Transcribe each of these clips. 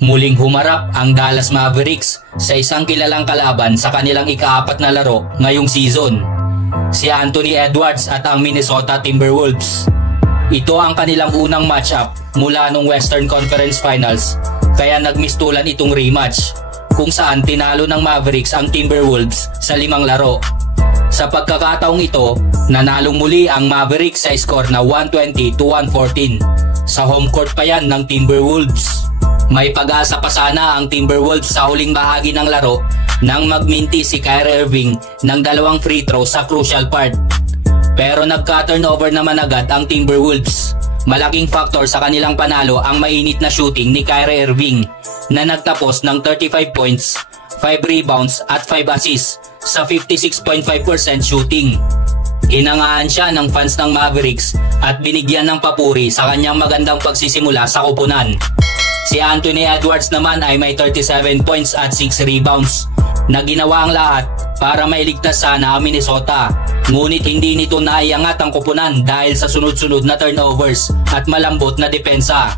Muling humarap ang Dallas Mavericks sa isang kilalang kalaban sa kanilang ika-4 na laro ngayong season, si Anthony Edwards at ang Minnesota Timberwolves. Ito ang kanilang unang matchup mula nung Western Conference Finals, kaya nagmistulan itong rematch kung saan tinalo ng Mavericks ang Timberwolves sa 5 laro. Sa pagkakataong ito, nanalong muli ang Mavericks sa score na 120-114. Sa home court pa yan ng Timberwolves. May pag-asa pa sana ang Timberwolves sa huling bahagi ng laro nang magminti si Kyrie Irving ng 2 free throw sa crucial part. Pero nagka-turnover naman agad ang Timberwolves. Malaking factor sa kanilang panalo ang mainit na shooting ni Kyrie Irving na nagtapos ng 35 points, 5 rebounds at 5 assists sa 56.5% shooting. Hinangaan siya ng fans ng Mavericks at binigyan ng papuri sa kanyang magandang pagsisimula sa koponan. Si Anthony Edwards naman ay may 37 points at 6 rebounds na ginawa ang lahat para mailigtas sana ang Minnesota. Ngunit hindi nito naiangat ang koponan dahil sa sunod-sunod na turnovers at malambot na depensa.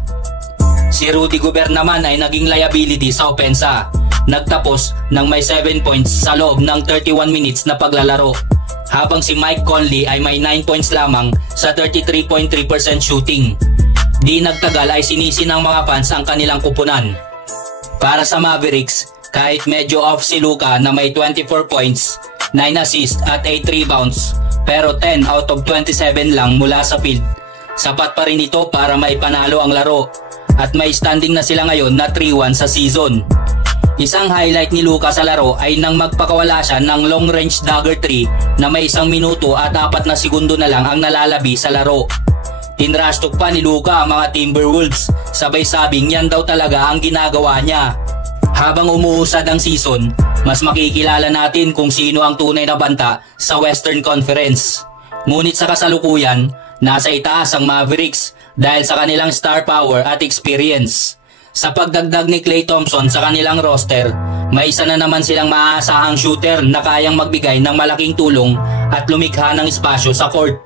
Si Rudy Gobert naman ay naging liability sa opensa. Nagtapos ng may 7 points sa loob ng 31 minutes na paglalaro, habang si Mike Conley ay may 9 points lamang sa 33.3% shooting. Di nagtagal ay sinisi ng mga fans ang kanilang kupunan. Para sa Mavericks, kahit medyo off si Luka na may 24 points, 9 assists at 8 rebounds, pero 10 out of 27 lang mula sa field, sapat pa rin ito para maipanalo ang laro at may standing na sila ngayon na 3-1 sa season. Isang highlight ni Luka sa laro ay nang magpakawala siya ng long range dagger 3 na may 1 minuto at 4 na segundo na lang ang nalalabi sa laro. Tinrashtalk pa ni Luka ang mga Timberwolves, sabay sabing yan daw talaga ang ginagawa niya. Habang umuusad ang season, mas makikilala natin kung sino ang tunay na banta sa Western Conference. Ngunit sa kasalukuyan, nasa itaas ang Mavericks dahil sa kanilang star power at experience. Sa pagdagdag ni Klay Thompson sa kanilang roster, may isa na naman silang maaasahang shooter na kayang magbigay ng malaking tulong at lumikha ng espasyo sa court.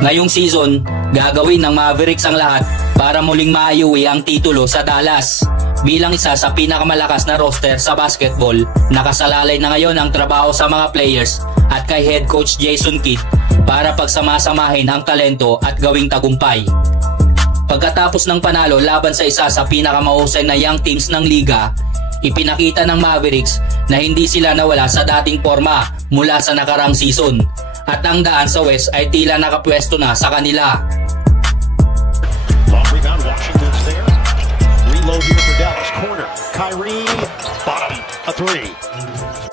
Ngayong season, gagawin ng Mavericks ang lahat para muling maayuwi ang titulo sa Dallas. Bilang isa sa pinakamalakas na roster sa basketball, nakasalalay na ngayon ang trabaho sa mga players at kay head coach Jason Kidd para pagsamasamahin ang talento at gawing tagumpay. Pagkatapos ng panalo laban sa isa sa pinakamahusay na young teams ng liga, ipinakita ng Mavericks na hindi sila nawala sa dating forma mula sa nakarang season at ang daan sa West ay tila nakapwesto na sa kanila. Long rebound, Washington's there. Reload here for Dallas. Corner. Kyrie. Bottom. A 3.